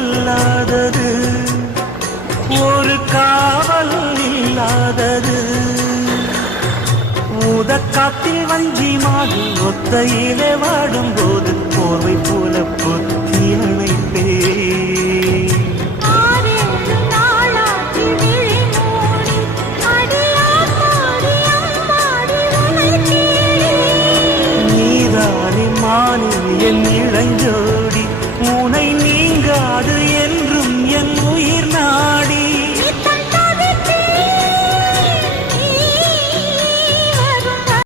பொல்லாதது ஒரு காவல் இல்லாதது ஊதக்காத்தில் வஞ்சி மாடு ஒத்தையிலே வாடும் போது போர்வை போல பொத்தியனை